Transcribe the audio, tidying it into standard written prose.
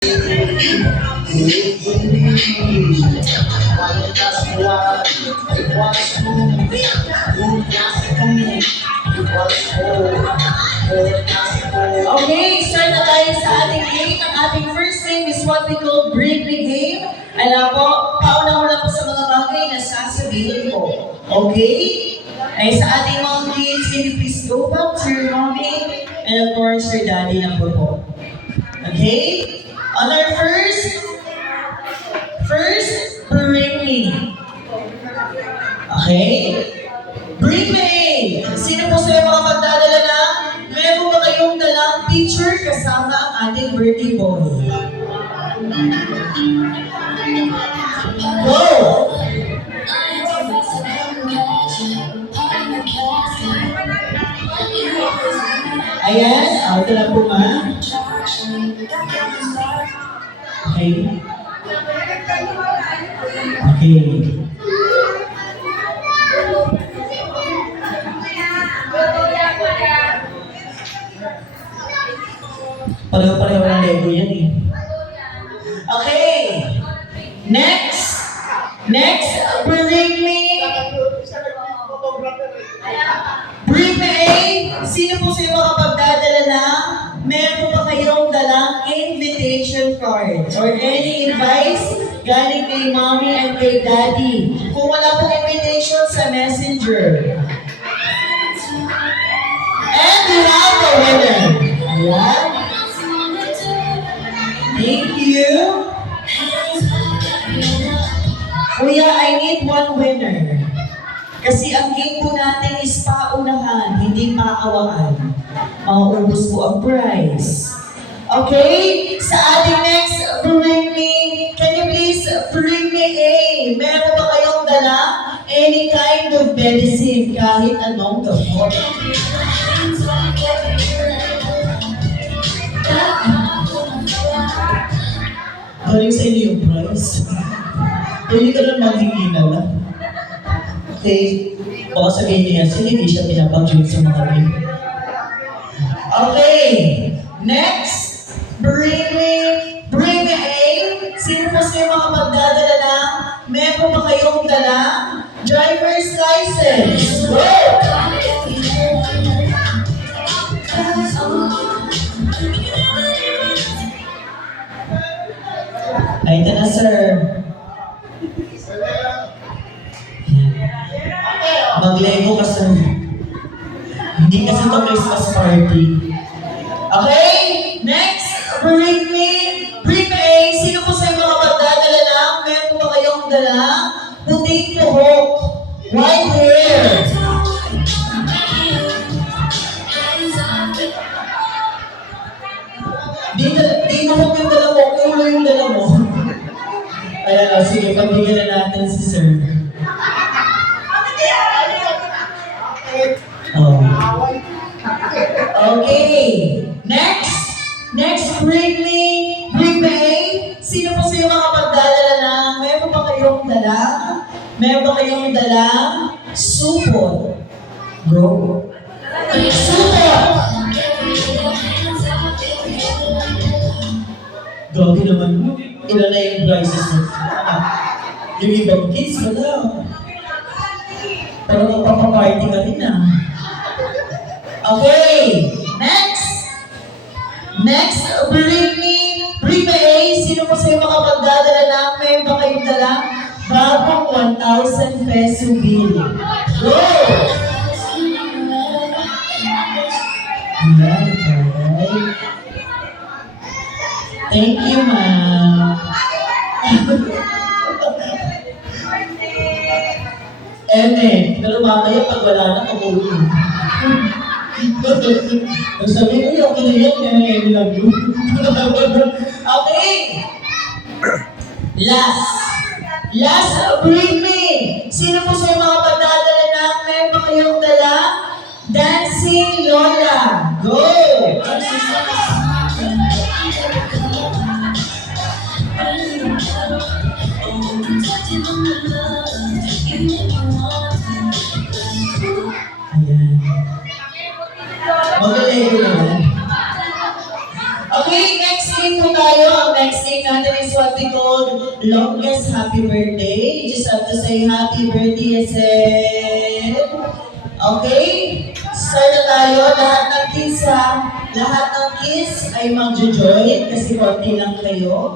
Okay, start na tayo sa ating game. Ang ating first game is what we call Break Me Game. Alam po, pauna-una po sa mga bagay na sasabihin ko. Okay? Ay sa ating mga kids, can you please go back to your mommy and of course your daddy na po. Okay? On our first, bring me. Okay? Bring me! Sino po sa'yo mga magdadala na? Meron ba kayong dalang picture kasama ang ating birthday boy? Go! Ayan, ito na po ma. Okay. Okay. Pareho-pareho ng Lego yan eh. Okay. Next, bring me A. Sino po sa'yo makapagdadala na? Meron ba kayong dalang invitation card or any advice galing kay mommy and kay daddy? Kung wala pong invitation sa messenger. And we have a winner. Ayan. Thank you. Kuya, I need one winner. Kasi ang game po natin is paunahan, hindi paawaan. Mauubos po ang prize. Okay? Sa ating next, bring me. Can you please bring me A? Meron ba kayong dala? Any kind of medicine, kahit anong gamot. Galing sa inyo yung prize. Hindi ka lang maghihina lang. Okay. Baka sabihin niya, hindi siya pinapag-join sa mga game. Okay. Next. Bring me A. Sino po sa'yo mga magdadala na? Meron ba kayong dala? Driver's license. Go! Ay, ito na, sir. Mag-Lego ka, sir. Hindi kasi ito Christmas party. Okay? Next, bring me A. Sino po sa'yo mga magdadala na? Meron ba kayong dala? Puting tuhok. White hair. Di mahok yung dala mo. Ulo yung dala mo. Ayan, sige, pagbigyan na natin si sir. Oh. Okay. Next, bring me A. Sino po sa'yo mga magdadala na? Meron ba kayong dala? Meron ba kayong dala? Supot. Go. Supot! Grabe naman mo. Ilan na yung prizes mo? Yung ibang kids, wala. Pero magpapaparty ka rin ah. Okay. Next, bring me A. Sino po sa'yo makapagdadala na? Meron ba kayong dala? Bagong 1,000 peso bill. Go! Ayan, okay. Thank you, ma'am. Pero mamaya pag wala na, umuwi. Sabi ko, okay na yan, kaya love you. Okay. Last, bring me. Sino po sa'yo mga pagdadala na? Meron ba kayong dala? Dancing Lola. Go! Ayan. Mag-Lego naman. Okay, next game po tayo. Ang next longest happy birthday. You just have to say happy birthday, Yesen. Okay? Start na tayo. Lahat ng kids ha. Lahat ng kids ay mag-join kasi konti lang kayo.